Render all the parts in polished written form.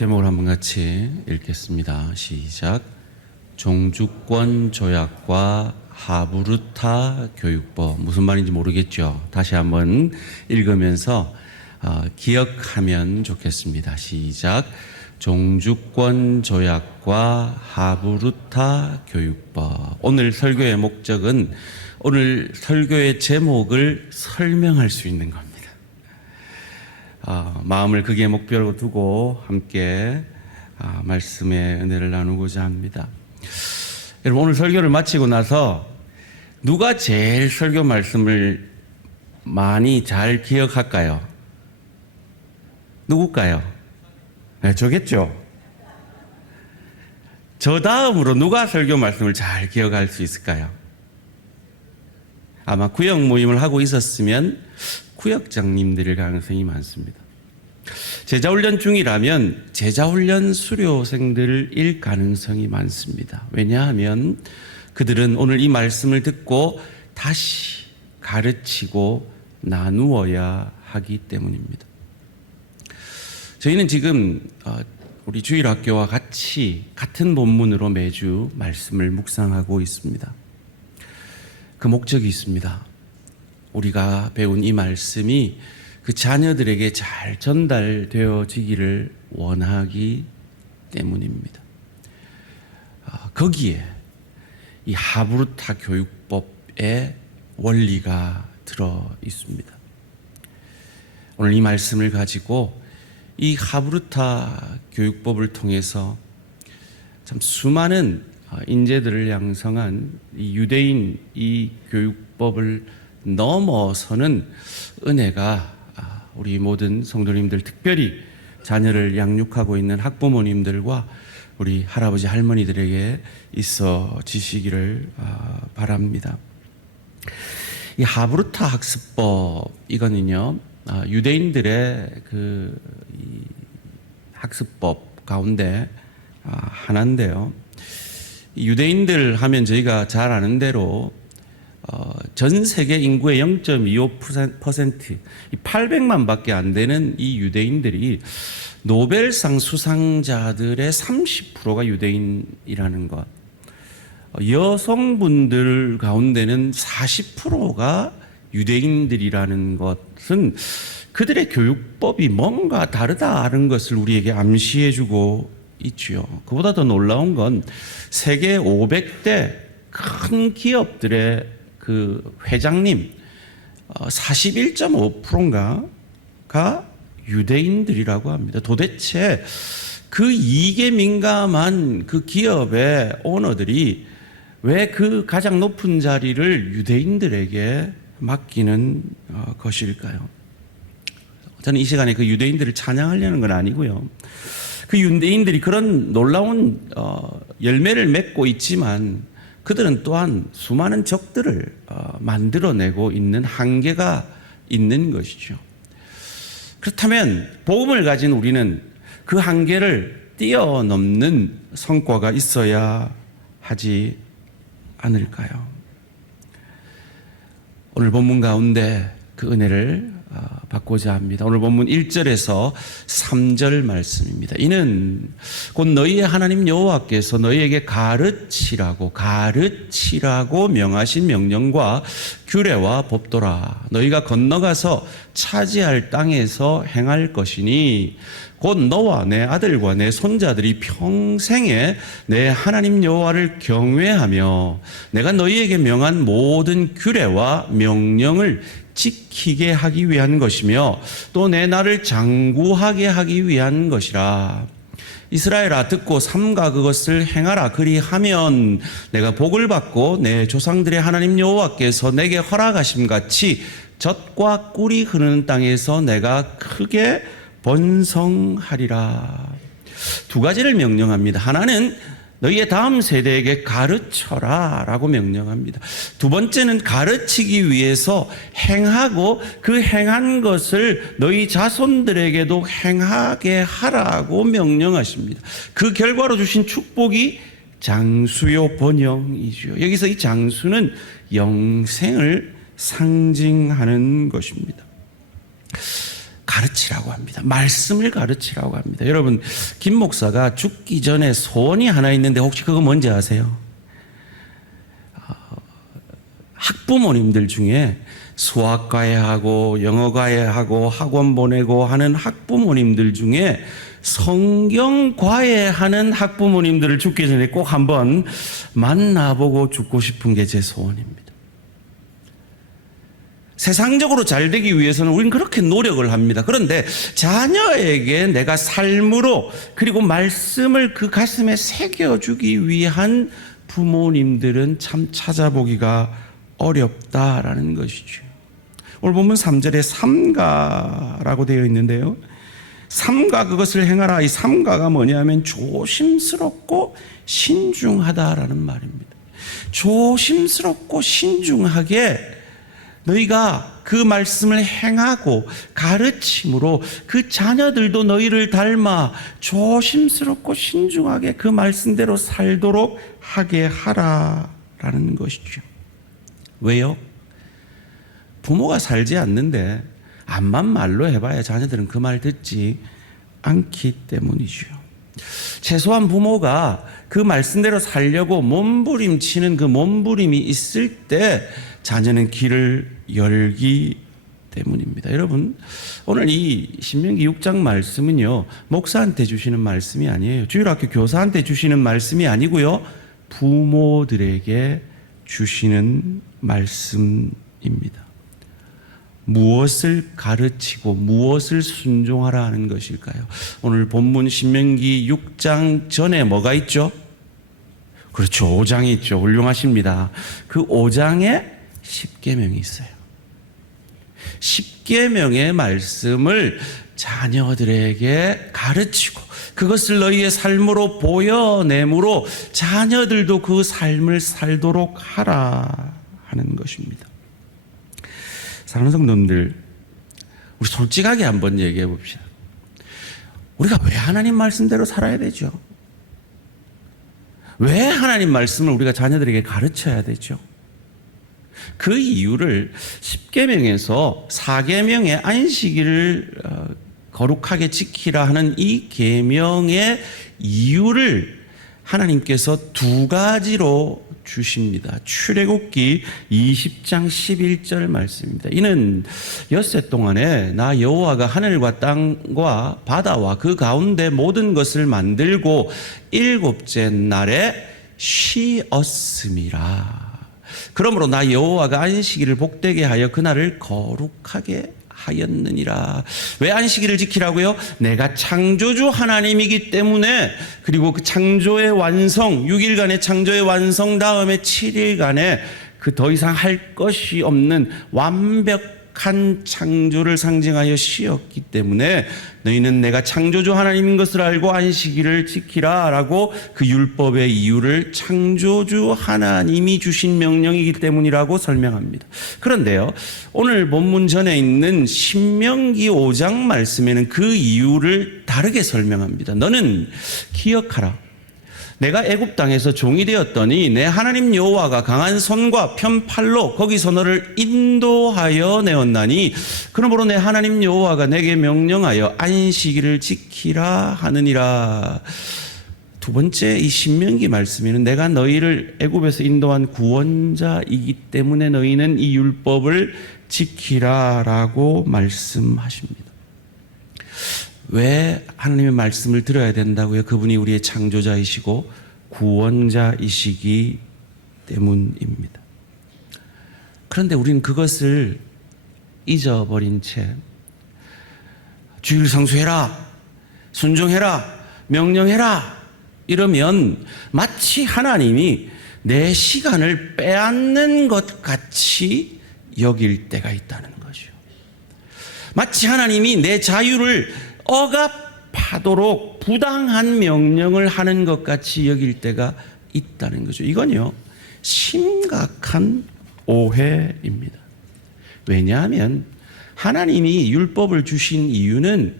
제목을 한번 같이 읽겠습니다. 시작. 종주권 조약과 하브루타 교육법. 무슨 말인지 모르겠죠. 다시 한번 읽으면서 기억하면 좋겠습니다. 시작. 종주권 조약과 하브루타 교육법. 오늘 설교의 목적은 오늘 설교의 제목을 설명할 수 있는 겁니다. 마음을 그게 목표로 두고 함께 말씀의 은혜를 나누고자 합니다. 여러분, 오늘 설교를 마치고 나서 누가 제일 설교 말씀을 많이 잘 기억할까요? 누굴까요? 네, 저겠죠. 저 다음으로 누가 설교 말씀을 잘 기억할 수 있을까요? 아마 구역 모임을 하고 있었으면 구역장님들일 가능성이 많습니다. 제자훈련 중이라면 제자훈련 수료생들일 가능성이 많습니다. 왜냐하면 그들은 오늘 이 말씀을 듣고 다시 가르치고 나누어야 하기 때문입니다. 저희는 지금 우리 주일학교와 같은 본문으로 매주 말씀을 묵상하고 있습니다. 그 목적이 있습니다. 우리가 배운 이 말씀이 그 자녀들에게 잘 전달되어지기를 원하기 때문입니다. 거기에 이 하브루타 교육법의 원리가 들어 있습니다. 오늘 이 말씀을 가지고 이 하브루타 교육법을 통해서 참 수많은 인재들을 양성한 이 유대인 이 교육법을 넘어서는 은혜가 우리 모든 성도님들, 특별히 자녀를 양육하고 있는 학부모님들과 우리 할아버지 할머니들에게 있어지시기를 바랍니다. 이 하브루타 학습법, 이거는요 유대인들의 이 학습법 가운데 하나인데요. 유대인들 하면 저희가 잘 아는 대로 전 세계 인구의 0.25%, 800만 밖에 안 되는 이 유대인들이 노벨상 수상자들의 30%가 유대인이라는 것, 여성분들 가운데는 40%가 유대인들이라는 것은 그들의 교육법이 뭔가 다르다는 것을 우리에게 암시해주고 있지요. 그보다 더 놀라운 건 세계 500대 큰 기업들의 그 회장님 41.5%가 유대인들이라고 합니다. 도대체 그 이익에 민감한 그 기업의 오너들이 왜 그 가장 높은 자리를 유대인들에게 맡기는 것일까요? 저는 이 시간에 그 유대인들을 찬양하려는 건 아니고요. 그 유대인들이 그런 놀라운 열매를 맺고 있지만 그들은 또한 수많은 적들을 만들어내고 있는 한계가 있는 것이죠. 그렇다면 복음을 가진 우리는 그 한계를 뛰어넘는 성과가 있어야 하지 않을까요? 오늘 본문 가운데 그 은혜를 받고자 합니다. 오늘 본문 1절에서 3절 말씀입니다. 이는 곧 너희의 하나님 여호와께서 너희에게 가르치라고 명하신 명령과 규례와 법도라. 너희가 건너가서 차지할 땅에서 행할 것이니 곧 너와 내 아들과 내 손자들이 평생에 내 하나님 여호와를 경외하며 내가 너희에게 명한 모든 규례와 명령을 지키게 하기 위한 것이며 또 내 나를 장구하게 하기 위한 것이라. 이스라엘아, 듣고 삼가 그것을 행하라. 그리하면 내가 복을 받고 내 조상들의 하나님 여호와께서 내게 허락하심 같이 젖과 꿀이 흐르는 땅에서 내가 크게 번성하리라. 두 가지를 명령합니다. 하나는 너희의 다음 세대에게 가르쳐라 라고 명령합니다. 두 번째는 가르치기 위해서 행하고 그 행한 것을 너희 자손들에게도 행하게 하라고 명령하십니다. 그 결과로 주신 축복이 장수요 번영이죠. 여기서 이 장수는 영생을 상징하는 것입니다. 가르치라고 합니다. 말씀을 가르치라고 합니다. 여러분, 김 목사가 죽기 전에 소원이 하나 있는데 혹시 그거 뭔지 아세요? 학부모님들 중에 수학과에 하고 영어과에 하고 학원 보내고 하는 학부모님들 중에 성경과에 하는 학부모님들을 죽기 전에 꼭 한번 만나보고 죽고 싶은 게 제 소원입니다. 세상적으로 잘 되기 위해서는 우리는 그렇게 노력을 합니다. 그런데 자녀에게 내가 삶으로 그리고 말씀을 그 가슴에 새겨주기 위한 부모님들은 참 찾아보기가 어렵다라는 것이죠. 오늘 보면 3절에 삼가라고 되어 있는데요. 삼가 그것을 행하라. 이 삼가가 뭐냐면 조심스럽고 신중하다라는 말입니다. 조심스럽고 신중하게 너희가 그 말씀을 행하고 가르침으로 그 자녀들도 너희를 닮아 조심스럽고 신중하게 그 말씀대로 살도록 하게 하라라는 것이죠. 왜요? 부모가 살지 않는데 암만 말로 해봐야 자녀들은 그 말 듣지 않기 때문이죠. 최소한 부모가 그 말씀대로 살려고 몸부림치는 그 몸부림이 있을 때 자녀는 길을 열기 때문입니다. 여러분, 오늘 이 신명기 6장 말씀은요, 목사한테 주시는 말씀이 아니에요. 주일학교 교사한테 주시는 말씀이 아니고요, 부모들에게 주시는 말씀입니다. 무엇을 가르치고 무엇을 순종하라 하는 것일까요? 오늘 본문 신명기 6장 전에 뭐가 있죠? 그렇죠. 5장이 있죠. 훌륭하십니다. 그 5장에 10계명이 있어요. 10계명의 말씀을 자녀들에게 가르치고 그것을 너희의 삶으로 보여내므로 자녀들도 그 삶을 살도록 하라 하는 것입니다. 사랑하는 성도님들, 우리 솔직하게 한번 얘기해 봅시다. 우리가 왜 하나님 말씀대로 살아야 되죠? 왜 하나님 말씀을 우리가 자녀들에게 가르쳐야 되죠? 그 이유를 10계명에서 4계명의 안식일을 거룩하게 지키라 하는 이 계명의 이유를 하나님께서 두 가지로 주십니다. 출애굽기 20장 11절 말씀입니다. 이는 엿새 동안에 나 여호와가 하늘과 땅과 바다와 그 가운데 모든 것을 만들고 일곱째 날에 쉬었음이라. 그러므로 나 여호와가 안식일을 복되게 하여 그날을 거룩하게 하였느니라. 왜 안식일을 지키라고요? 내가 창조주 하나님이기 때문에, 그리고 그 창조의 완성, 6일간의 창조의 완성 다음에 7일간에 그 더 이상 할 것이 없는 완벽한 창조를 상징하여 쉬었기 때문에 너희는 내가 창조주 하나님인 것을 알고 안식일을 지키라 라고 그 율법의 이유를 창조주 하나님이 주신 명령이기 때문이라고 설명합니다. 그런데요, 오늘 본문 전에 있는 신명기 5장 말씀에는 그 이유를 다르게 설명합니다. 너는 기억하라. 내가 애굽 땅에서 종이 되었더니 내 하나님 여호와가 강한 손과 편팔로 거기서 너를 인도하여 내었나니 그러므로 내 하나님 여호와가 내게 명령하여 안식일을 지키라 하느니라. 두 번째, 이 신명기 말씀에는 내가 너희를 애굽에서 인도한 구원자이기 때문에 너희는 이 율법을 지키라라고 말씀하십니다. 왜 하나님의 말씀을 들어야 된다고요? 그분이 우리의 창조자이시고 구원자이시기 때문입니다. 그런데 우리는 그것을 잊어버린 채 주일 성수해라, 순종해라, 명령해라 이러면 마치 하나님이 내 시간을 빼앗는 것 같이 여길 때가 있다는 거죠. 마치 하나님이 내 자유를 억압하도록 부당한 명령을 하는 것 같이 여길 때가 있다는 거죠. 이건요, 심각한 오해입니다. 왜냐하면 하나님이 율법을 주신 이유는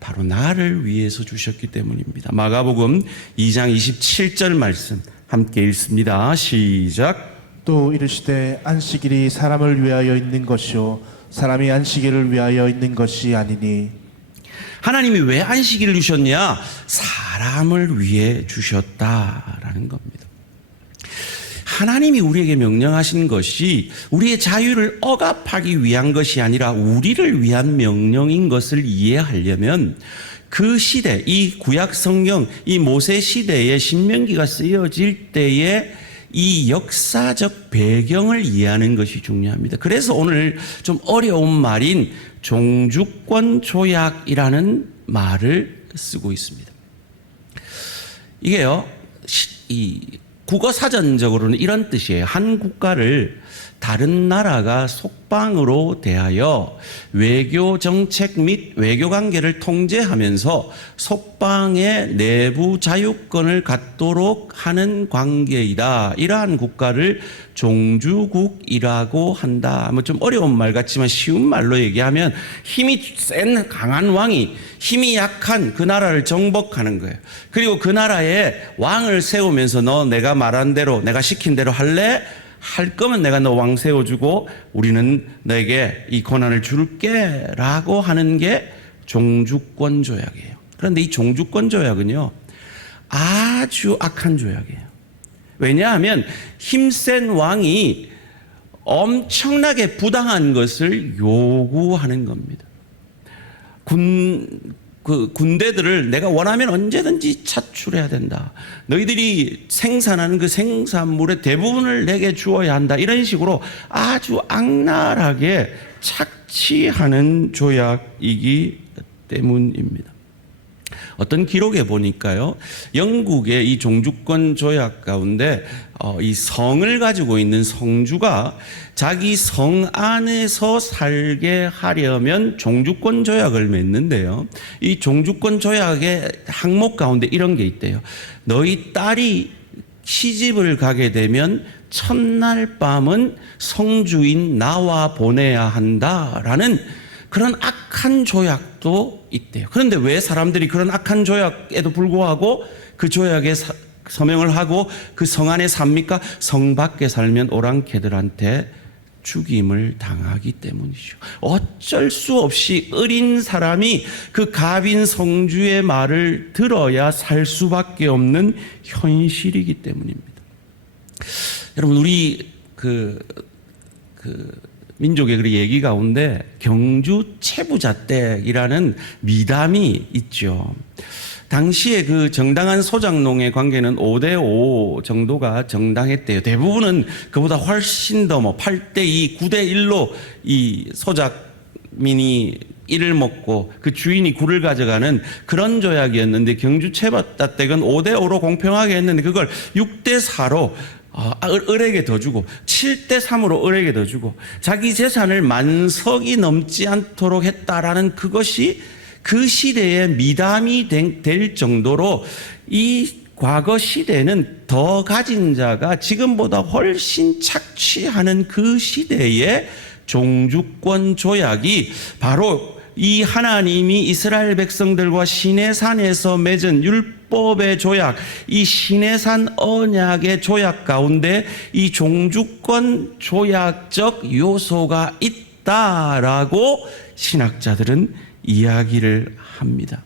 바로 나를 위해서 주셨기 때문입니다. 마가복음 2장 27절 말씀 함께 읽습니다. 시작. 또 이르시되 안식일이 사람을 위하여 있는 것이요 사람이 안식일을 위하여 있는 것이 아니니. 하나님이 왜 안식일을 주셨냐? 사람을 위해 주셨다라는 겁니다. 하나님이 우리에게 명령하신 것이 우리의 자유를 억압하기 위한 것이 아니라 우리를 위한 명령인 것을 이해하려면 그 시대, 이 구약 성경, 이 모세 시대에 신명기가 쓰여질 때에 이 역사적 배경을 이해하는 것이 중요합니다. 그래서 오늘 좀 어려운 말인 종주권 조약이라는 말을 쓰고 있습니다. 이게요, 이 국어 사전적으로는 이런 뜻이에요. 한 국가를 다른 나라가 속방으로 대하여 외교 정책 및 외교 관계를 통제하면서 속방의 내부 자유권을 갖도록 하는 관계이다. 이러한 국가를 종주국이라고 한다. 뭐 좀 어려운 말 같지만 쉬운 말로 얘기하면 힘이 센 강한 왕이 힘이 약한 그 나라를 정복하는 거예요. 그리고 그 나라에 왕을 세우면서 너 내가 말한 대로 내가 시킨 대로 할래? 할 거면 내가 너 왕 세워주고 우리는 너에게 이 권한을 줄게 라고 하는 게 종주권 조약이에요. 그런데 이 종주권 조약은요, 아주 악한 조약이에요. 왜냐하면 힘센 왕이 엄청나게 부당한 것을 요구하는 겁니다. 군대들을 내가 원하면 언제든지 차출해야 된다. 너희들이 생산하는 그 생산물의 대부분을 내게 주어야 한다. 이런 식으로 아주 악랄하게 착취하는 조약이기 때문입니다. 어떤 기록에 보니까요, 영국의 이 종주권 조약 가운데 이 성을 가지고 있는 성주가 자기 성 안에서 살게 하려면 종주권 조약을 맺는데요. 이 종주권 조약의 항목 가운데 이런 게 있대요. 너희 딸이 시집을 가게 되면 첫날 밤은 성주인 나와 보내야 한다라는 그런 악한 조약도 있대요. 그런데 왜 사람들이 그런 악한 조약에도 불구하고 그 조약에 서명을 하고 그 성 안에 삽니까? 성 밖에 살면 오랑캐들한테 죽임을 당하기 때문이죠. 어쩔 수 없이 어린 사람이 그 갑인 성주의 말을 들어야 살 수밖에 없는 현실이기 때문입니다. 여러분, 우리 민족의 그 얘기 가운데 경주 채부자댁이라는 미담이 있죠. 당시에 그 정당한 소작농의 관계는 5대5 정도가 정당했대요. 대부분은 그보다 훨씬 더 8대2, 9대1로 이 소작민이 일을 먹고 그 주인이 굴을 가져가는 그런 조약이었는데 경주 채부자댁은 5대5로 공평하게 했는데 그걸 6대4로 을에게 더 주고 7대3으로 을에게 더 주고 자기 재산을 만석이 넘지 않도록 했다라는 그것이 그 시대의 미담이 될 정도로 이 과거 시대는 더 가진 자가 지금보다 훨씬 착취하는 그 시대의 종주권 조약이 바로 이 하나님이 이스라엘 백성들과 시내산에서 맺은 율법의 조약, 이 시내산 언약의 조약 가운데 이 종주권 조약적 요소가 있다라고 신학자들은 이야기를 합니다.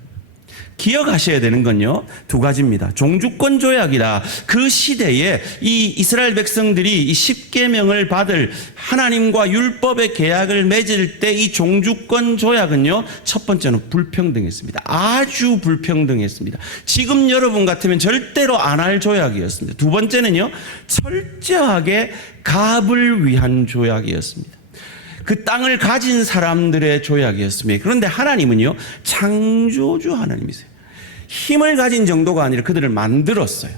기억하셔야 되는 건요, 두 가지입니다. 종주권 조약이다. 그 시대에 이 이스라엘 백성들이 이 십계명을 받을 하나님과 율법의 계약을 맺을 때 이 종주권 조약은요, 첫 번째는 불평등했습니다. 아주 불평등했습니다. 지금 여러분 같으면 절대로 안 할 조약이었습니다. 두 번째는요, 철저하게 갑을 위한 조약이었습니다. 그 땅을 가진 사람들의 조약이었습니다. 그런데 하나님은요, 창조주 하나님이세요. 힘을 가진 정도가 아니라 그들을 만들었어요.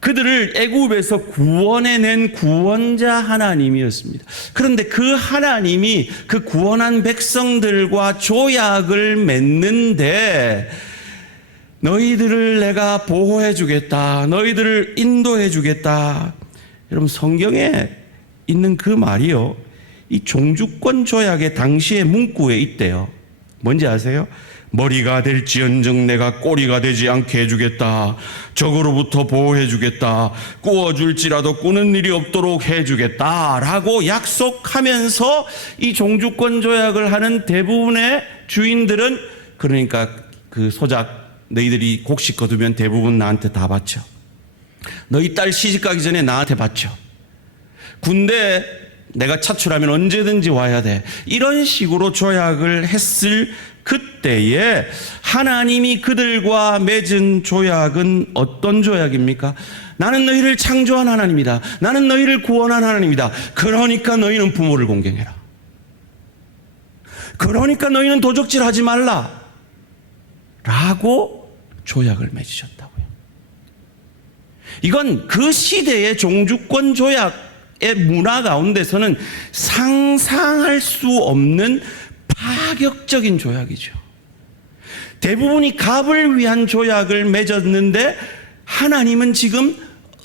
그들을 애굽에서 구원해낸 구원자 하나님이었습니다. 그런데 그 하나님이 그 구원한 백성들과 조약을 맺는데 너희들을 내가 보호해 주겠다. 너희들을 인도해 주겠다. 여러분, 성경에 있는 그 말이요, 이 종주권 조약의 당시의 문구에 있대요. 뭔지 아세요? 머리가 될지언정 내가 꼬리가 되지 않게 해주겠다. 적으로부터 보호해주겠다. 꾸어줄지라도 꾸는 일이 없도록 해주겠다. 라고 약속하면서 이 종주권 조약을 하는 대부분의 주인들은, 그러니까 그 소작 너희들이 곡식 거두면 대부분 나한테 다 바쳐. 너희 딸 시집 가기 전에 나한테 바쳐. 군대 내가 차출하면 언제든지 와야 돼. 이런 식으로 조약을 했을 그때에 하나님이 그들과 맺은 조약은 어떤 조약입니까? 나는 너희를 창조한 하나님이다. 나는 너희를 구원한 하나님이다. 그러니까 너희는 부모를 공경해라. 그러니까 너희는 도적질하지 말라. 라고 조약을 맺으셨다고요. 이건 그 시대의 종주권 조약의 문화 가운데서는 상상할 수 없는 파격적인 조약이죠. 대부분이 갑을 위한 조약을 맺었는데 하나님은 지금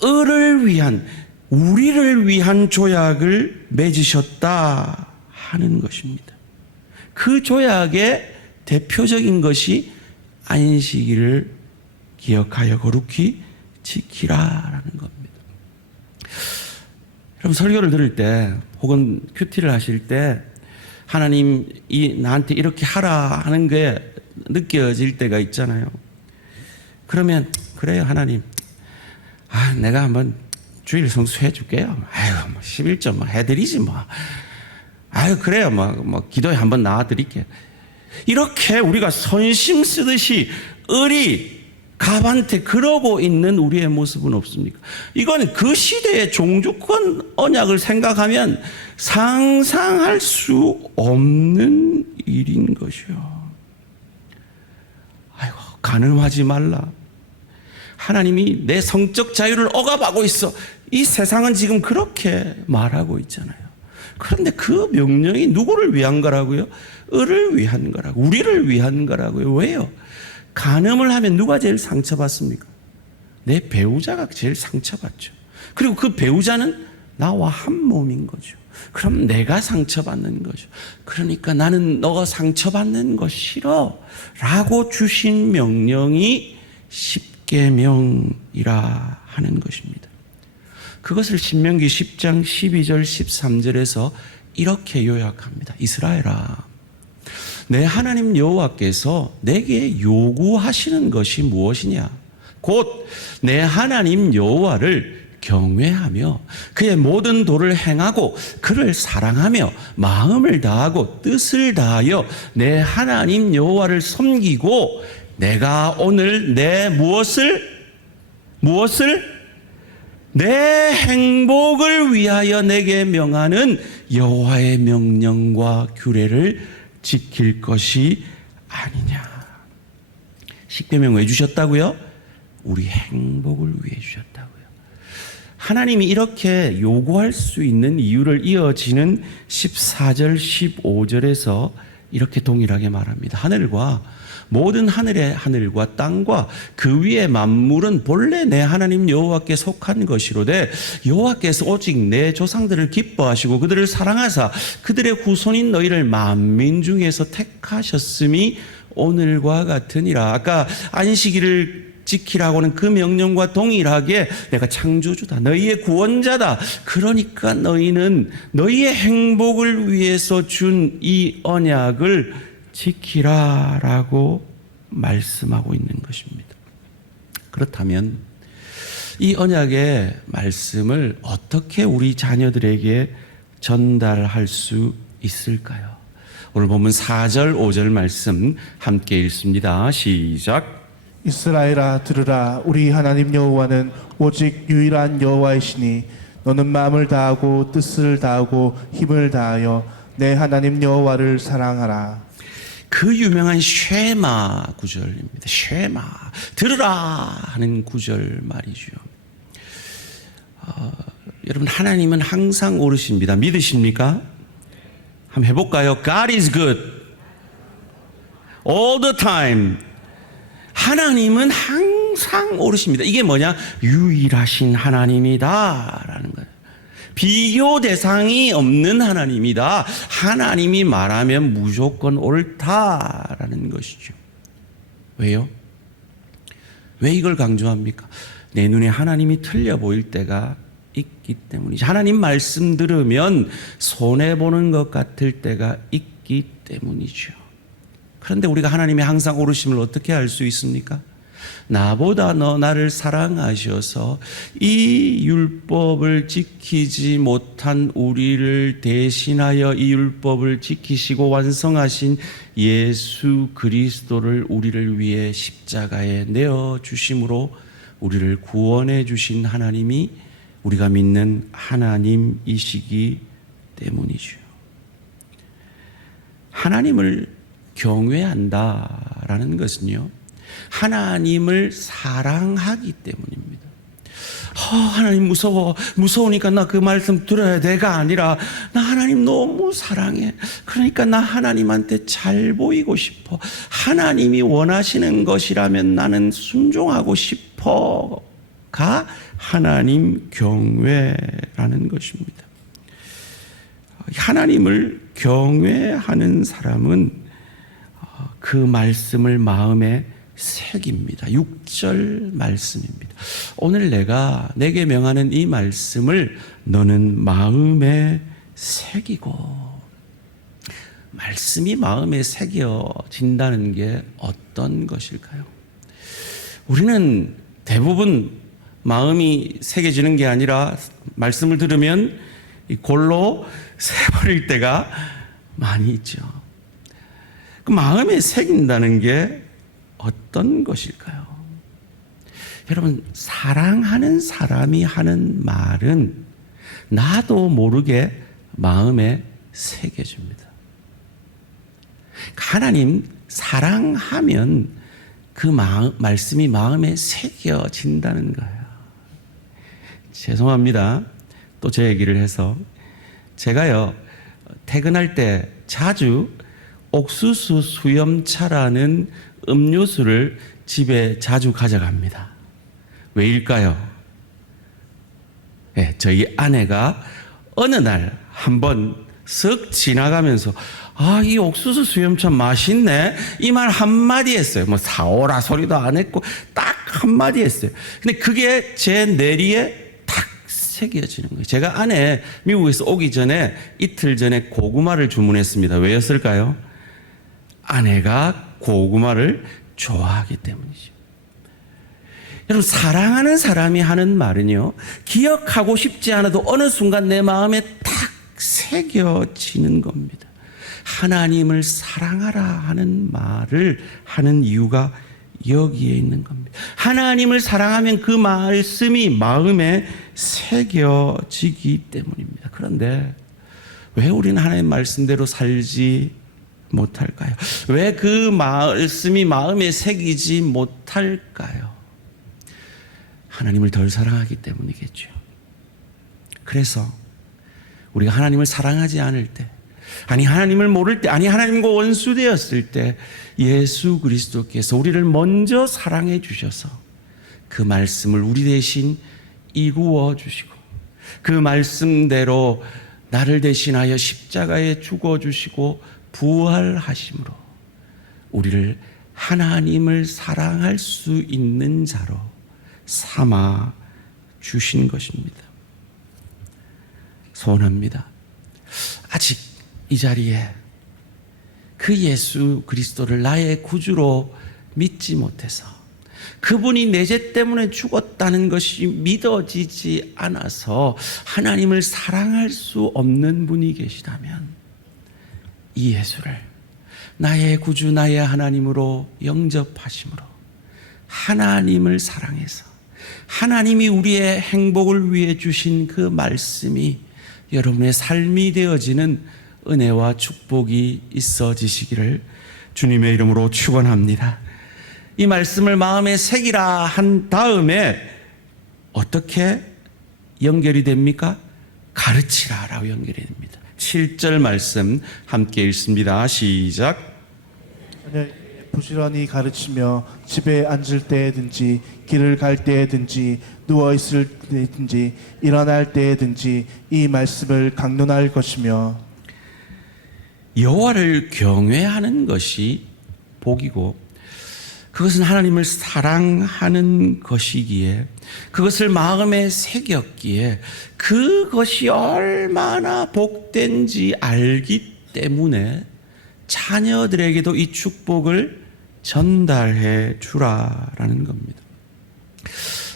을을 위한, 우리를 위한 조약을 맺으셨다 하는 것입니다. 그 조약의 대표적인 것이 안식일을 기억하여 거룩히 지키라라는 겁니다. 여러분, 설교를 들을 때 혹은 큐티를 하실 때 하나님이 나한테 이렇게 하라 하는 게 느껴질 때가 있잖아요. 그러면 그래요, 하나님. 내가 한번 주일 성수해 줄게요. 11점 뭐 해드리지 뭐. 그래요, 뭐 기도에 한번 나와드릴게요. 이렇게 우리가 선심 쓰듯이 을이 갑한테 그러고 있는 우리의 모습은 없습니까? 이건 그 시대의 종주권 언약을 생각하면 상상할 수 없는 일인 것이요. 간음하지 말라. 하나님이 내 성적 자유를 억압하고 있어. 이 세상은 지금 그렇게 말하고 있잖아요. 그런데 그 명령이 누구를 위한 거라고요? 을을 위한 거라고, 우리를 위한 거라고요. 왜요? 간음을 하면 누가 제일 상처받습니까? 내 배우자가 제일 상처받죠. 그리고 그 배우자는 나와 한 몸인 거죠. 그럼 내가 상처받는 거죠. 그러니까 나는 너가 상처받는 거 싫어 라고 주신 명령이 십계명이라 하는 것입니다. 그것을 신명기 10장 12절 13절에서 이렇게 요약합니다. 이스라엘아, 내 하나님 여호와께서 내게 요구하시는 것이 무엇이냐? 곧 내 하나님 여호와를 경외하며 그의 모든 도를 행하고 그를 사랑하며 마음을 다하고 뜻을 다하여 내 하나님 여호와를 섬기고 내가 오늘 내 내 행복을 위하여 내게 명하는 여호와의 명령과 규례를 지킬 것이 아니냐. 십계명 왜 주셨다고요? 우리 행복을 위해 주셨다고요. 하나님이 이렇게 요구할 수 있는 이유를 이어지는 14절 15절에서 이렇게 동일하게 말합니다. 하늘과 모든 하늘의 하늘과 땅과 그 위의 만물은 본래 내 하나님 여호와께 속한 것이로되 여호와께서 오직 내 조상들을 기뻐하시고 그들을 사랑하사 그들의 후손인 너희를 만민 중에서 택하셨음이 오늘과 같으니라. 아까 안식일을 지키라고는 그 명령과 동일하게 내가 창조주다, 너희의 구원자다. 그러니까 너희는 너희의 행복을 위해서 준 이 언약을 지키라라고 말씀하고 있는 것입니다. 그렇다면 이 언약의 말씀을 어떻게 우리 자녀들에게 전달할 수 있을까요? 오늘 보면 4절 5절 말씀 함께 읽습니다. 시작. 이스라엘아 들으라. 우리 하나님 여호와는 오직 유일한 여호와이시니 너는 마음을 다하고 뜻을 다하고 힘을 다하여 내 하나님 여호와를 사랑하라. 그 유명한 쉐마 구절입니다. 쉐마, 들으라 하는 구절 말이죠. 여러분, 하나님은 항상 옳으십니다. 믿으십니까? 한번 해볼까요? God is good all the time. 하나님은 항상 옳으십니다. 이게 뭐냐? 유일하신 하나님이다 라는 거예요. 비교 대상이 없는 하나님이다. 하나님이 말하면 무조건 옳다라는 것이죠. 왜요? 왜 이걸 강조합니까? 내 눈에 하나님이 틀려 보일 때가 있기 때문이죠. 하나님 말씀 들으면 손해보는 것 같을 때가 있기 때문이죠. 그런데 우리가 하나님의 항상 오르심을 어떻게 알 수 있습니까? 나보다 너 나를 사랑하셔서 이 율법을 지키지 못한 우리를 대신하여 이 율법을 지키시고 완성하신 예수 그리스도를 우리를 위해 십자가에 내어 주심으로 우리를 구원해 주신 하나님이 우리가 믿는 하나님이시기 때문이죠. 하나님을 경외한다라는 것은요, 하나님을 사랑하기 때문입니다. 하나님 무서우니까 나 그 말씀 들어야 돼가 아니라, 나 하나님 너무 사랑해. 그러니까 나 하나님한테 잘 보이고 싶어. 하나님이 원하시는 것이라면 나는 순종하고 싶어가 하나님 경외라는 것입니다. 하나님을 경외하는 사람은 그 말씀을 마음에 새깁니다. 6절 말씀입니다. 오늘 내게 명하는 이 말씀을 너는 마음에 새기고. 말씀이 마음에 새겨진다는 게 어떤 것일까요? 우리는 대부분 마음이 새겨지는 게 아니라 말씀을 들으면 골로 새버릴 때가 많이 있죠. 그 마음에 새긴다는 게 어떤 것일까요? 여러분, 사랑하는 사람이 하는 말은 나도 모르게 마음에 새겨집니다. 하나님 사랑하면 그 말씀이 마음에 새겨진다는 거예요. 죄송합니다. 또 제 얘기를 해서. 제가요, 퇴근할 때 자주 옥수수 수염차라는 음료수를 집에 자주 가져갑니다. 왜일까요? 네, 저희 아내가 어느 날 한번 쓱 지나가면서 이 옥수수 수염차 맛있네, 이 말 한마디 했어요. 뭐 사오라 소리도 안 했고 딱 한마디 했어요. 근데 그게 제 뇌리에 탁 새겨지는 거예요. 제가 아내 미국에서 오기 전에 이틀 전에 고구마를 주문했습니다. 왜였을까요? 아내가 고구마를 좋아하기 때문이죠. 여러분, 사랑하는 사람이 하는 말은요, 기억하고 싶지 않아도 어느 순간 내 마음에 탁 새겨지는 겁니다. 하나님을 사랑하라 하는 말을 하는 이유가 여기에 있는 겁니다. 하나님을 사랑하면 그 말씀이 마음에 새겨지기 때문입니다. 그런데 왜 우리는 하나님 말씀대로 살지 못할까요? 왜 그 말씀이 마음에 새기지 못할까요? 하나님을 덜 사랑하기 때문이겠죠. 그래서 우리가 하나님을 사랑하지 않을 때, 아니 하나님을 모를 때, 아니 하나님과 원수되었을 때 예수 그리스도께서 우리를 먼저 사랑해 주셔서 그 말씀을 우리 대신 이루어 주시고 그 말씀대로 나를 대신하여 십자가에 죽어 주시고 부활하심으로 우리를 하나님을 사랑할 수 있는 자로 삼아 주신 것입니다. 소원합니다. 아직 이 자리에 그 예수 그리스도를 나의 구주로 믿지 못해서 그분이 내 죄 때문에 죽었다는 것이 믿어지지 않아서 하나님을 사랑할 수 없는 분이 계시다면 이 예수를 나의 구주 나의 하나님으로 영접하심으로 하나님을 사랑해서 하나님이 우리의 행복을 위해 주신 그 말씀이 여러분의 삶이 되어지는 은혜와 축복이 있어지시기를 주님의 이름으로 축원합니다. 이 말씀을 마음에 새기라 한 다음에 어떻게 연결이 됩니까? 가르치라라고 연결이 됩니다. 7절 말씀 함께 읽습니다. 시작. 부지런히 가르치며 집에 앉을 때든지 길을 갈 때든지 누워 있을 때든지 일어날 때든지 이 말씀을 강론할 것이며. 여호와를 경외하는 것이 복이고 그것은 하나님을 사랑하는 것이기에, 그것을 마음에 새겼기에, 그것이 얼마나 복된지 알기 때문에 자녀들에게도 이 축복을 전달해 주라라는 겁니다.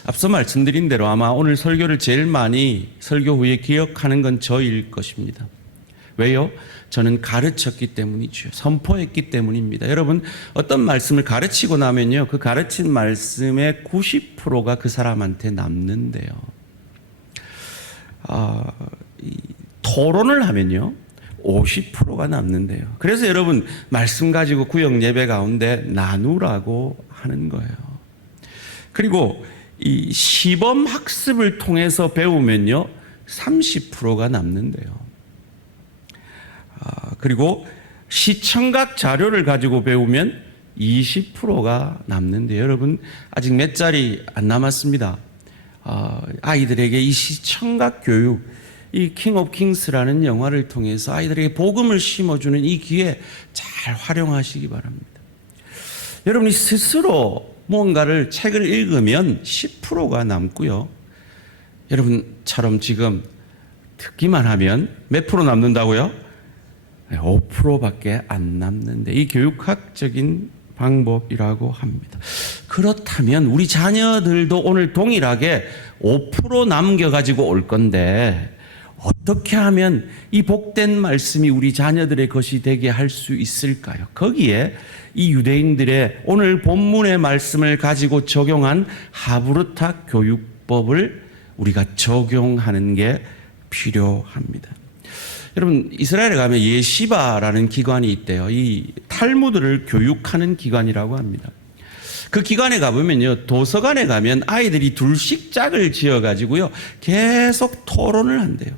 앞서 말씀드린 대로 아마 오늘 설교를 제일 많이 설교 후에 기억하는 건 저일 것입니다. 왜요? 저는 가르쳤기 때문이죠. 선포했기 때문입니다. 여러분, 어떤 말씀을 가르치고 나면요, 그 가르친 말씀의 90%가 그 사람한테 남는데요. 토론을 하면요, 50%가 남는데요. 그래서 여러분, 말씀 가지고 구역 예배 가운데 나누라고 하는 거예요. 그리고 이 시범 학습을 통해서 배우면요, 30%가 남는데요. 그리고 시청각 자료를 가지고 배우면 20%가 남는데, 여러분 아직 몇 자리 안 남았습니다. 아이들에게 이 시청각 교육, 이 킹 오브 킹스라는 영화를 통해서 아이들에게 복음을 심어주는 이 기회 잘 활용하시기 바랍니다. 여러분이 스스로 무언가를 책을 읽으면 10%가 남고요, 여러분처럼 지금 듣기만 하면 몇 프로 남는다고요? 5%밖에 안 남는데, 이 교육학적인 방법이라고 합니다. 그렇다면 우리 자녀들도 오늘 동일하게 5% 남겨가지고 올 건데, 어떻게 하면 이 복된 말씀이 우리 자녀들의 것이 되게 할 수 있을까요? 거기에 이 유대인들의 오늘 본문의 말씀을 가지고 적용한 하브르타 교육법을 우리가 적용하는 게 필요합니다. 여러분, 이스라엘에 가면 예시바라는 기관이 있대요. 이 탈무드를 교육하는 기관이라고 합니다. 그 기관에 가보면요, 도서관에 가면 아이들이 둘씩 짝을 지어가지고요, 계속 토론을 한대요.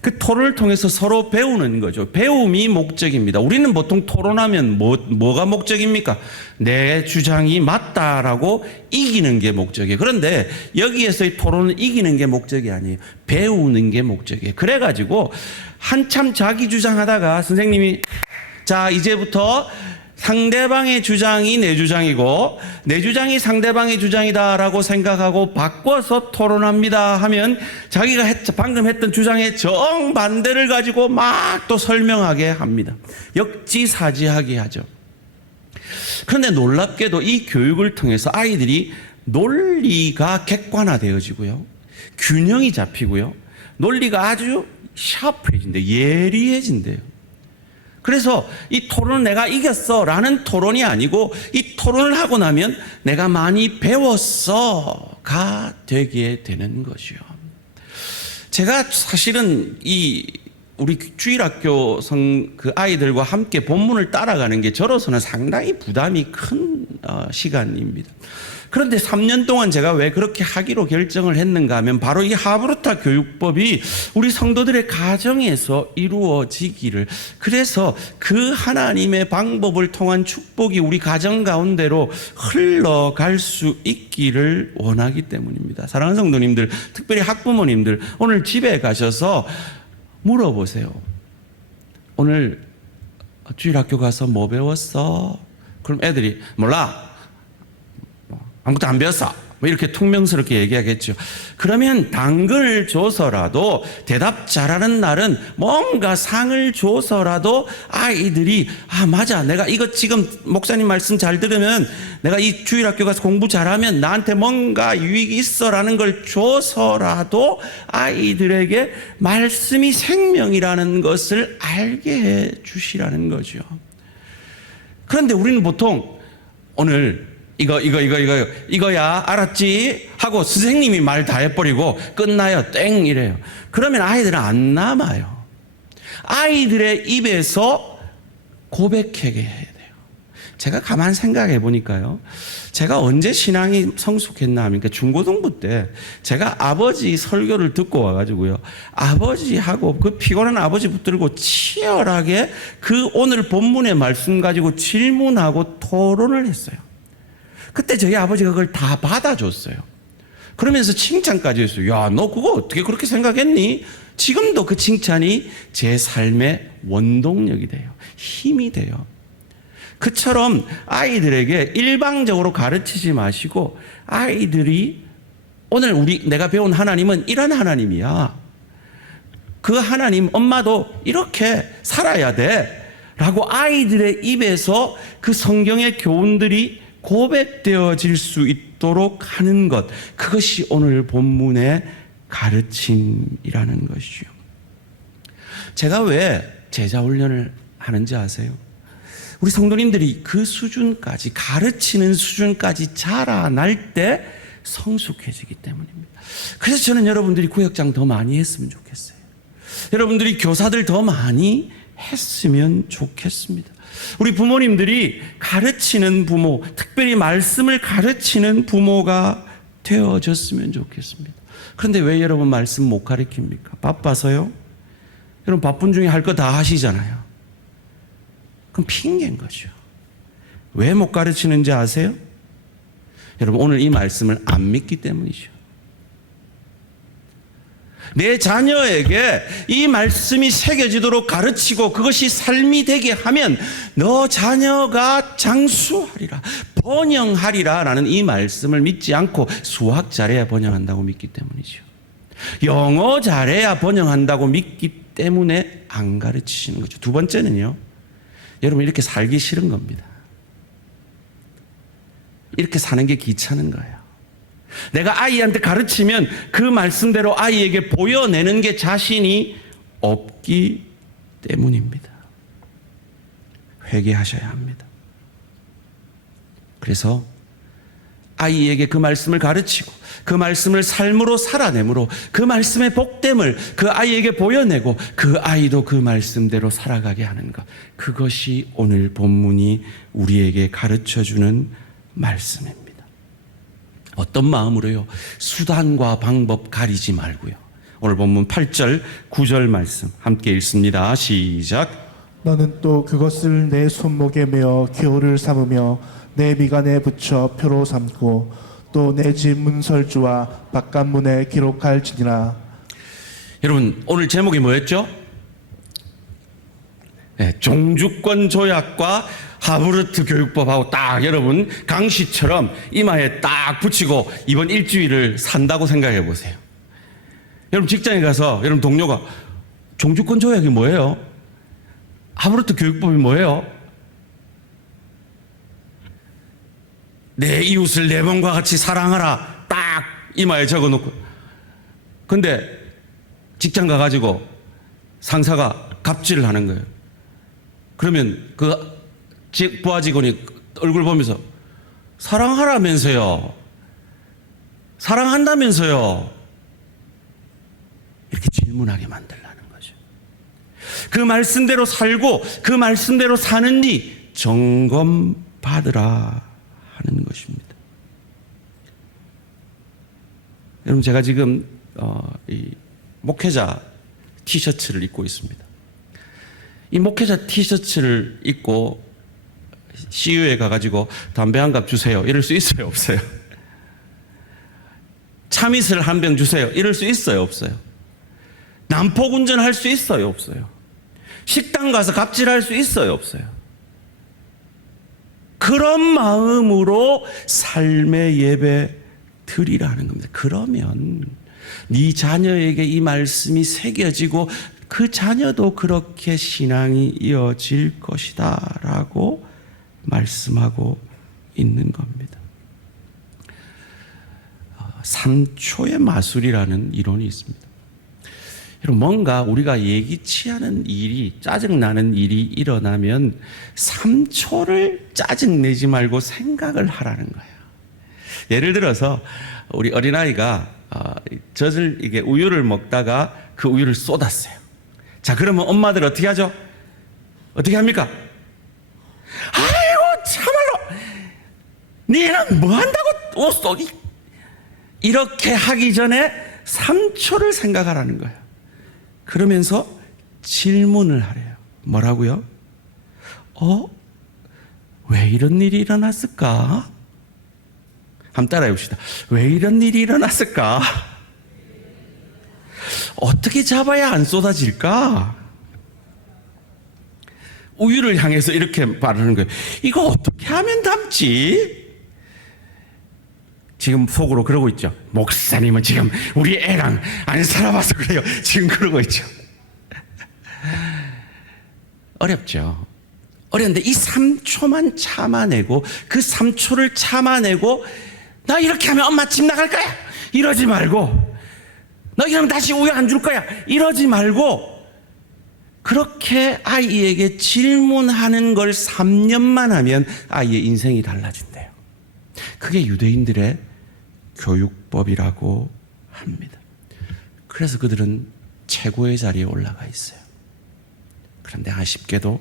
그 토론을 통해서 서로 배우는 거죠. 배움이 목적입니다. 우리는 보통 토론하면 뭐가 목적입니까? 내 주장이 맞다라고 이기는 게 목적이에요. 그런데 여기에서의 토론은 이기는 게 목적이 아니에요. 배우는 게 목적이에요. 그래가지고 한참 자기 주장하다가 선생님이, 자, 이제부터 상대방의 주장이 내 주장이고 내 주장이 상대방의 주장이다라고 생각하고 바꿔서 토론합니다 하면 자기가 방금 했던 주장의 정반대를 가지고 막 또 설명하게 합니다. 역지사지하게 하죠. 그런데 놀랍게도 이 교육을 통해서 아이들이 논리가 객관화되어지고요, 균형이 잡히고요, 논리가 아주 샤프해진대요. 예리해진대요. 그래서 이 토론은 내가 이겼어 라는 토론이 아니고, 이 토론을 하고 나면 내가 많이 배웠어가 되게 되는 것이요. 제가 사실은 우리 주일학교 그 아이들과 함께 본문을 따라가는 게 저로서는 상당히 부담이 큰 시간입니다. 그런데 3년 동안 제가 왜 그렇게 하기로 결정을 했는가 하면, 바로 이 하브르타 교육법이 우리 성도들의 가정에서 이루어지기를, 그래서 그 하나님의 방법을 통한 축복이 우리 가정 가운데로 흘러갈 수 있기를 원하기 때문입니다. 사랑하는 성도님들, 특별히 학부모님들, 오늘 집에 가셔서 물어보세요. 오늘 주일학교 가서 뭐 배웠어? 그럼 애들이 몰라, 아무것도 안 배웠어, 뭐 이렇게 퉁명스럽게 얘기하겠죠. 그러면 당근을 줘서라도, 대답 잘하는 날은 뭔가 상을 줘서라도 아이들이, 맞아, 내가 이거 지금 목사님 말씀 잘 들으면 내가 이 주일학교 가서 공부 잘하면 나한테 뭔가 유익이 있어라는 걸 줘서라도 아이들에게 말씀이 생명이라는 것을 알게 해 주시라는 거죠. 그런데 우리는 보통 오늘 이거야 알았지 하고 선생님이 말 다 해버리고 끝나요, 땡 이래요. 그러면 아이들은 안 남아요. 아이들의 입에서 고백하게 해야 돼요. 제가 가만 생각해 보니까요, 제가 언제 신앙이 성숙했나 하면, 중고등부 때 제가 아버지 설교를 듣고 와가지고요, 아버지하고 그 피곤한 아버지 붙들고 치열하게 그 오늘 본문의 말씀 가지고 질문하고 토론을 했어요. 그때 저희 아버지가 그걸 다 받아줬어요. 그러면서 칭찬까지 했어요. 야, 너 그거 어떻게 그렇게 생각했니? 지금도 그 칭찬이 제 삶의 원동력이 돼요. 힘이 돼요. 그처럼 아이들에게 일방적으로 가르치지 마시고 아이들이 오늘 내가 배운 하나님은 이런 하나님이야. 그 하나님 엄마도 이렇게 살아야 돼. 라고 아이들의 입에서 그 성경의 교훈들이 고백되어질 수 있도록 하는 것. 그것이 오늘 본문의 가르침이라는 것이죠. 제가 왜 제자 훈련을 하는지 아세요? 우리 성도님들이 그 수준까지, 가르치는 수준까지 자라날 때 성숙해지기 때문입니다. 그래서 저는 여러분들이 구역장 더 많이 했으면 좋겠어요. 여러분들이 교사들 더 많이 했으면 좋겠습니다. 우리 부모님들이 가르치는 부모, 특별히 말씀을 가르치는 부모가 되어졌으면 좋겠습니다. 그런데 왜 여러분 말씀 못 가르칩니까? 바빠서요? 여러분 바쁜 중에 할 거 다 하시잖아요. 그럼 핑계인 거죠. 왜 못 가르치는지 아세요? 여러분 오늘 이 말씀을 안 믿기 때문이죠. 내 자녀에게 이 말씀이 새겨지도록 가르치고 그것이 삶이 되게 하면 너 자녀가 장수하리라, 번영하리라 라는 이 말씀을 믿지 않고 수학 잘해야 번영한다고 믿기 때문이죠. 영어 잘해야 번영한다고 믿기 때문에 안 가르치시는 거죠. 두 번째는요, 여러분 이렇게 살기 싫은 겁니다. 이렇게 사는 게 귀찮은 거예요. 내가 아이한테 가르치면 그 말씀대로 아이에게 보여내는 게 자신이 없기 때문입니다. 회개하셔야 합니다. 그래서 아이에게 그 말씀을 가르치고 그 말씀을 삶으로 살아내므로 그 말씀의 복됨을 그 아이에게 보여내고 그 아이도 그 말씀대로 살아가게 하는 것. 그것이 오늘 본문이 우리에게 가르쳐주는 말씀입니다. 어떤 마음으로요? 수단과 방법 가리지 말고요. 오늘 본문 8절, 9절 말씀 함께 읽습니다. 시작. 너는 또 그것을 내 손목에 메어 기호를 삼으며 내 미간에 붙여 표로 삼고 또 내 집 문설주와 바깥문에 기록할지니라. 여러분 오늘 제목이 뭐였죠? 네, 종주권 조약과 하버르트 교육법하고 딱 여러분 강시처럼 이마에 딱 붙이고 이번 일주일을 산다고 생각해 보세요. 여러분 직장에 가서 여러분 동료가 종주권 조약이 뭐예요? 하버르트 교육법이 뭐예요? 내 이웃을 내 몸과 같이 사랑하라 딱 이마에 적어놓고, 근데 직장 가가지고 상사가 갑질을 하는 거예요. 그러면 그 부하 직원이 얼굴 보면서 사랑하라면서요, 사랑한다면서요, 이렇게 질문하게 만들라는 거죠. 그 말씀대로 살고 그 말씀대로 사는지 점검 받으라 하는 것입니다. 여러분 제가 지금 이 목회자 티셔츠를 입고 있습니다. 이 목회자 티셔츠를 입고 CU에 가가지고 담배 한 갑 주세요 이럴 수 있어요 없어요? 참이슬 한 병 주세요 이럴 수 있어요 없어요? 난폭 운전할 수 있어요 없어요? 식당 가서 갑질할 수 있어요 없어요? 그런 마음으로 삶의 예배 드리라는 겁니다. 그러면 네 자녀에게 이 말씀이 새겨지고 그 자녀도 그렇게 신앙이 이어질 것이다 라고 말씀하고 있는 겁니다. 3초의 마술이라는 이론이 있습니다. 여러분 뭔가 우리가 예기치 않은 일이, 짜증나는 일이 일어나면 3초를 짜증내지 말고 생각을 하라는 거예요. 예를 들어서 우리 어린아이가 이게 우유를 먹다가 그 우유를 쏟았어요. 자, 그러면 엄마들 어떻게 하죠? 어떻게 합니까? 아이고 참말로 니는 뭐 한다고 옷 쏟이? 이렇게 하기 전에 3초를 생각하라는 거예요. 그러면서 질문을 하래요. 뭐라고요? 왜 이런 일이 일어났을까? 한번 따라해 봅시다. 왜 이런 일이 일어났을까? 어떻게 잡아야 안 쏟아질까? 우유를 향해서 이렇게 말하는 거예요. 이거 어떻게 하면 담지? 지금 속으로 그러고 있죠. 목사님은 지금 우리 애랑 안 살아봐서 그래요. 지금 그러고 있죠. 어렵죠. 어려운데 이 3초만 참아내고 그 3초를 참아내고 나 이렇게 하면 엄마 집 나갈 거야. 이러지 말고 너 이러면 다시 우유 안 줄 거야. 이러지 말고 그렇게 아이에게 질문하는 걸 3년만 하면 아이의 인생이 달라진대요. 그게 유대인들의 교육법이라고 합니다. 그래서 그들은 최고의 자리에 올라가 있어요. 그런데 아쉽게도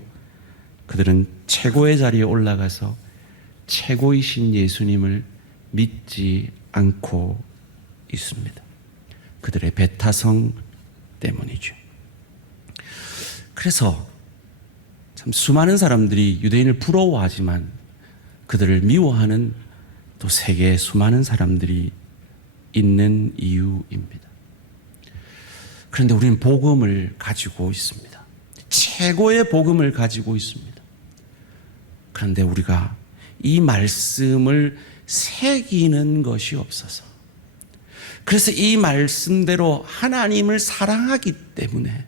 그들은 최고의 자리에 올라가서 최고이신 예수님을 믿지 않고 있습니다. 그들의 배타성 때문이죠. 그래서 참 수많은 사람들이 유대인을 부러워하지만 그들을 미워하는 또 세계에 수많은 사람들이 있는 이유입니다. 그런데 우리는 복음을 가지고 있습니다. 최고의 복음을 가지고 있습니다. 그런데 우리가 이 말씀을 새기는 것이 없어서, 그래서 이 말씀대로 하나님을 사랑하기 때문에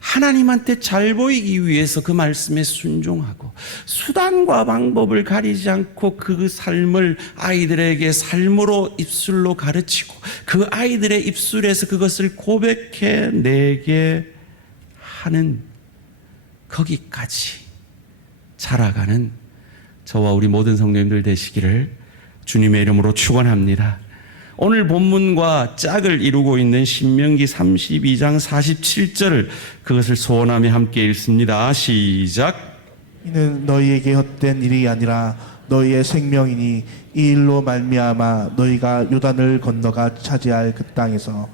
하나님한테 잘 보이기 위해서 그 말씀에 순종하고 수단과 방법을 가리지 않고 그 삶을 아이들에게 삶으로 입술로 가르치고 그 아이들의 입술에서 그것을 고백해내게 하는 거기까지 자라가는 저와 우리 모든 성도님들 되시기를 주님의 이름으로 축원합니다. 오늘 본문과 짝을 이루고 있는 신명기 32장 47절을 그것을 소원하며 함께 읽습니다. 시작. 이는 너희에게 헛된 일이 아니라 너희의 생명이니 이 일로 말미암아 너희가 요단을 건너가 차지할 그 땅에서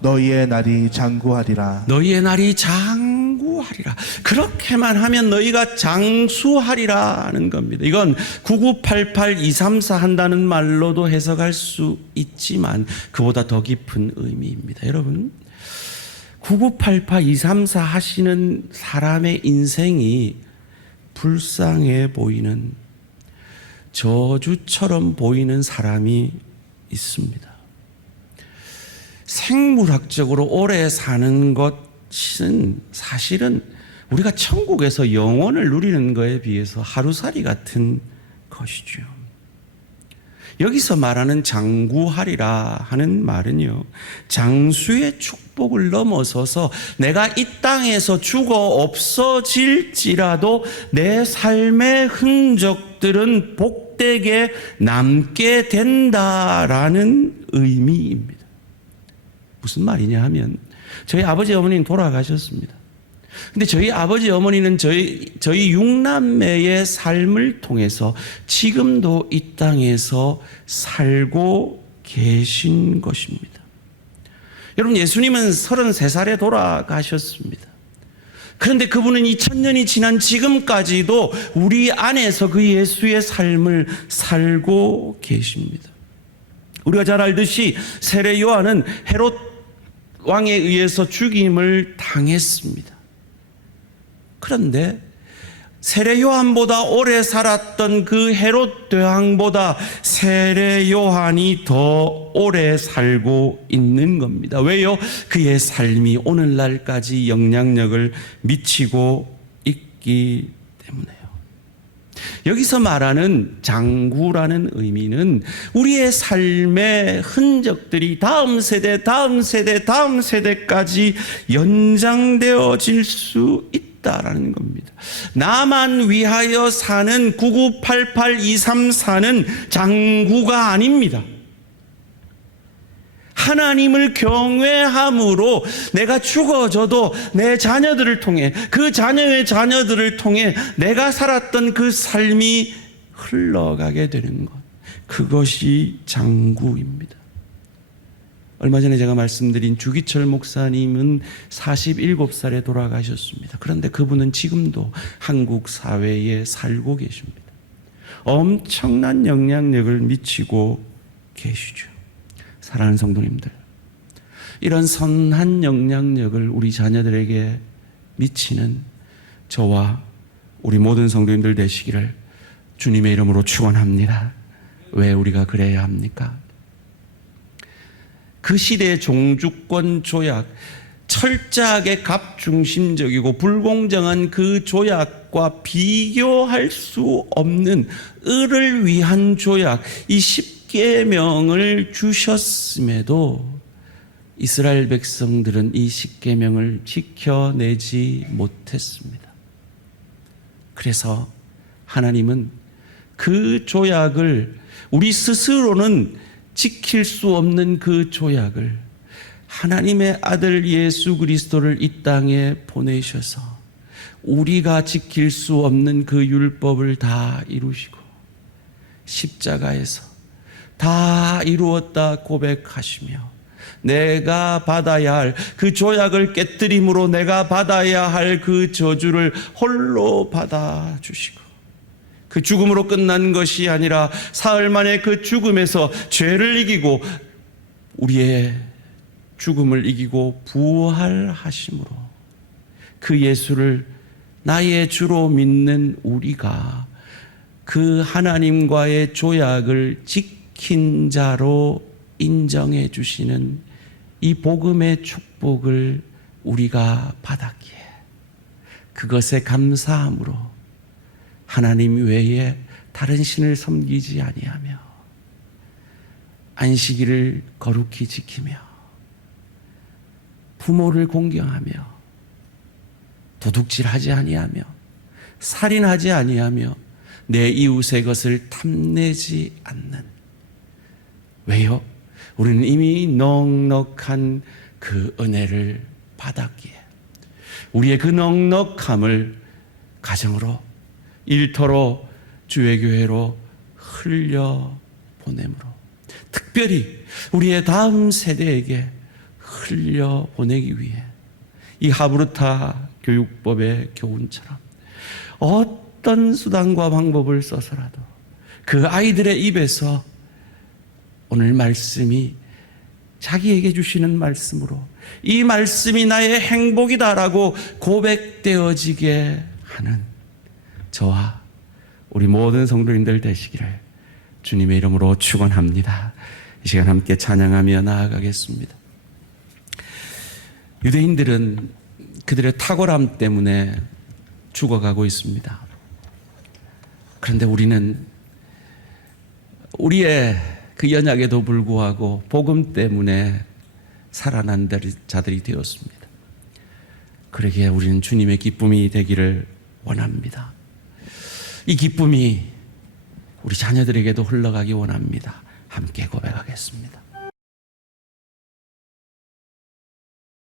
너희의 날이 장구하리라. 너희의 날이 장구하리라. 그렇게만 하면 너희가 장수하리라 하는 겁니다. 이건 9988 234 한다는 말로도 해석할 수 있지만 그보다 더 깊은 의미입니다. 여러분, 9988 234 하시는 사람의 인생이 불쌍해 보이는, 저주처럼 보이는 사람이 있습니다. 생물학적으로 오래 사는 것은 사실은 우리가 천국에서 영원을 누리는 것에 비해서 하루살이 같은 것이죠. 여기서 말하는 장구하리라 하는 말은요, 장수의 축복을 넘어서서 내가 이 땅에서 죽어 없어질지라도 내 삶의 흔적들은 복되게 남게 된다라는 의미입니다. 무슨 말이냐 하면 저희 아버지 어머니는 돌아가셨습니다. 근데 저희 아버지 어머니는 저희 육남매의 삶을 통해서 지금도 이 땅에서 살고 계신 것입니다. 여러분, 예수님은 33살에 돌아가셨습니다. 그런데 그분은 2000년이 지난 지금까지도 우리 안에서 그 예수의 삶을 살고 계십니다. 우리가 잘 알듯이 세례 요한은 헤롯 왕에 의해서 죽임을 당했습니다. 그런데 세례 요한보다 오래 살았던 그 헤롯 대왕보다 세례 요한이 더 오래 살고 있는 겁니다. 왜요? 그의 삶이 오늘날까지 영향력을 미치고 있기 때문에요. 여기서 말하는 장구라는 의미는 우리의 삶의 흔적들이 다음 세대, 다음 세대, 다음 세대까지 연장되어질 수 있다라는 겁니다. 나만 위하여 사는 9988 234는 장구가 아닙니다. 하나님을 경외함으로 내가 죽어져도 내 자녀들을 통해, 그 자녀의 자녀들을 통해 내가 살았던 그 삶이 흘러가게 되는 것, 그것이 장구입니다. 얼마 전에 제가 말씀드린 주기철 목사님은 47살에 돌아가셨습니다. 그런데 그분은 지금도 한국 사회에 살고 계십니다. 엄청난 영향력을 미치고 계시죠. 사랑하는 성도님들, 이런 선한 영향력을 우리 자녀들에게 미치는 저와 우리 모든 성도님들 되시기를 주님의 이름으로 축원합니다. 왜 우리가 그래야 합니까? 그 시대의 종주권 조약, 철저하게 갑중심적이고 불공정한 그 조약과 비교할 수 없는 을을 위한 조약, 이 10계명을 주셨음에도 이스라엘 백성들은 이 10계명을 지켜내지 못했습니다. 그래서 하나님은 그 조약을, 우리 스스로는 지킬 수 없는 그 조약을 하나님의 아들 예수 그리스도를 이 땅에 보내셔서 우리가 지킬 수 없는 그 율법을 다 이루시고 십자가에서 다 이루었다 고백하시며 내가 받아야 할 그 조약을 깨뜨림으로 내가 받아야 할 그 저주를 홀로 받아주시고, 그 죽음으로 끝난 것이 아니라 사흘 만에 그 죽음에서 죄를 이기고 우리의 죽음을 이기고 부활하심으로 그 예수를 나의 주로 믿는 우리가 그 하나님과의 조약을 지킨 자로 인정해 주시는 이 복음의 축복을 우리가 받았기에 그것에 감사함으로 하나님 외에 다른 신을 섬기지 아니하며 안식일을 거룩히 지키며 부모를 공경하며 도둑질하지 아니하며 살인하지 아니하며 내 이웃의 것을 탐내지 않는, 왜요? 우리는 이미 넉넉한 그 은혜를 받았기에 우리의 그 넉넉함을 가정으로, 일터로, 주의 교회로 흘려 보내므로, 특별히 우리의 다음 세대에게 흘려 보내기 위해 이 하브르타 교육법의 교훈처럼 어떤 수단과 방법을 써서라도 그 아이들의 입에서 오늘 말씀이 자기에게 주시는 말씀으로 이 말씀이 나의 행복이다라고 고백되어지게 하는 저와 우리 모든 성도님들 되시기를 주님의 이름으로 축원합니다. 이 시간 함께 찬양하며 나아가겠습니다. 유대인들은 그들의 탁월함 때문에 죽어가고 있습니다. 그런데 우리는 우리의 그 연약에도 불구하고 복음 때문에 살아난 자들이 되었습니다. 그러기에 우리는 주님의 기쁨이 되기를 원합니다. 이 기쁨이 우리 자녀들에게도 흘러가기 원합니다. 함께 고백하겠습니다.